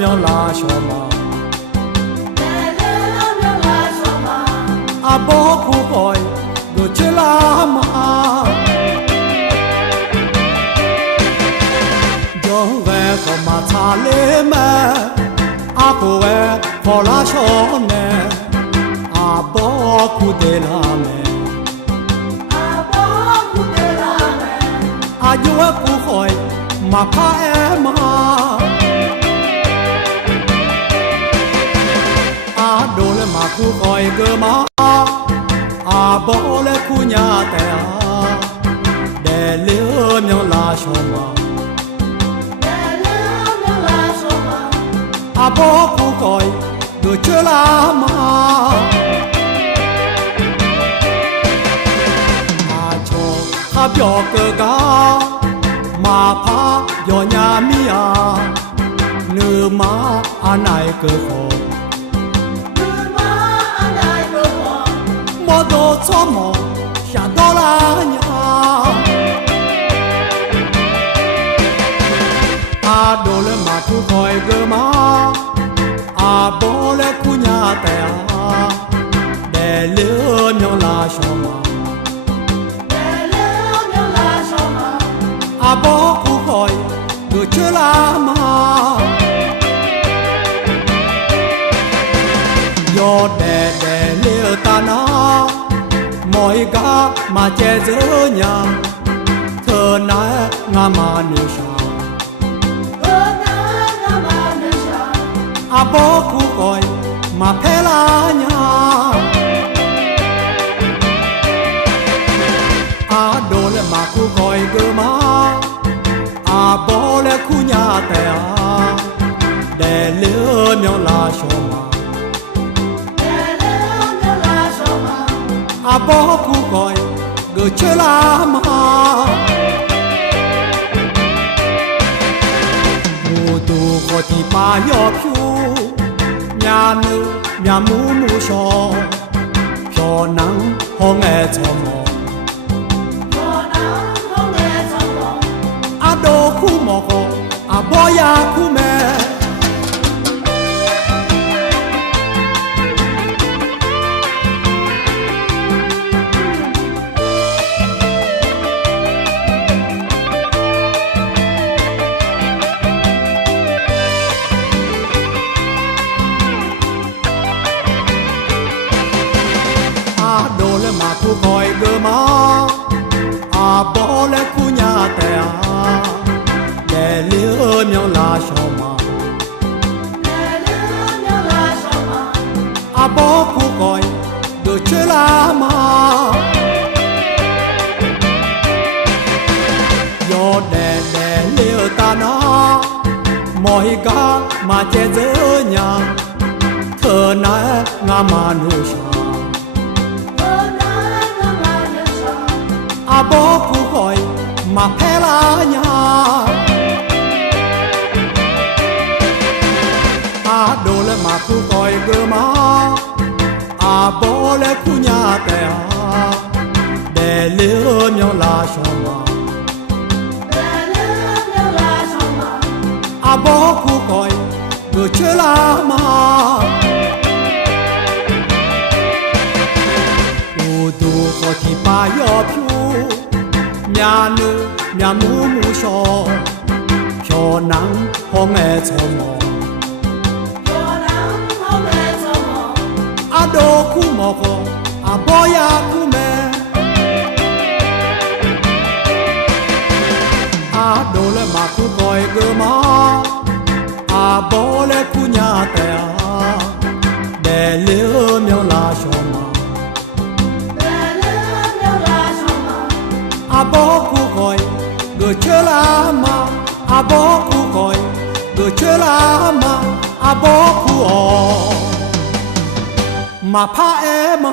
မြောင်လာရှောမှာအဘောခုကိုကိုချလာမှာဂျုံဝဲကမသာလေးမအကိုဝဲခေါ်လာရှောနေအဘောခုတေလာမယ်အယွယ်ခုကိုမဖာအဲမှာဒိုလေမခုကိုကမအဘောလေခုညာတဲ့ဒဲလေမြောလာရှောမှာအဘောခုကိုဒိုချလာမှာအချောခပြောကကမဖာပြောညာမီယာနေမအနိုင်ကော多琢磨，想到了娘。阿多了马土开个马，阿波了姑娘的啊，带了苗拉小马，阿波苦开就吃了马，要带带了大那。mọi cả mà che giữa nhà thơ nãy ngà mà nêu sa à bố khu coi mà phê la nhà à đồ lên mà khu coi cơ mà à bố lên khu nhà tè để lửa nhau la sổ mà a bó khu coi gửi chơi la mà mù tu có thì ba yo phiu nhà nữ nhà mù mù so phiu nắng ho nghe cho mò a đô khu mò co a bó ya khu mẹ mà khu coi gơ má à bỏ lẽ khu nhà tè để liêu nhau la shao mà à bỏ khu coi được chơi la mà do để liêu ta nó mọi cả mà che giữa nhà thơ nãy ngà mà nuôi sao a bó khu coi mà phê la nhà a đồ le mà khu coi cơ mà a bó le khu nhà tè để liêu nhau la shao mà a bó khu coi người chơi la mà tu có thì ba yo phiu nhà nữ nhà mù mù so phiu nắng ho nghe cho mò a đô khu mò co a bó ya khu mẹ a đô le mà khu coi cơ mà a bó le khu nhà tè để liêu nhau la shao mà a bó khu coi gửi chơi la mà a bó khu coi gửi chơi la mà a bó khu mà pha em mà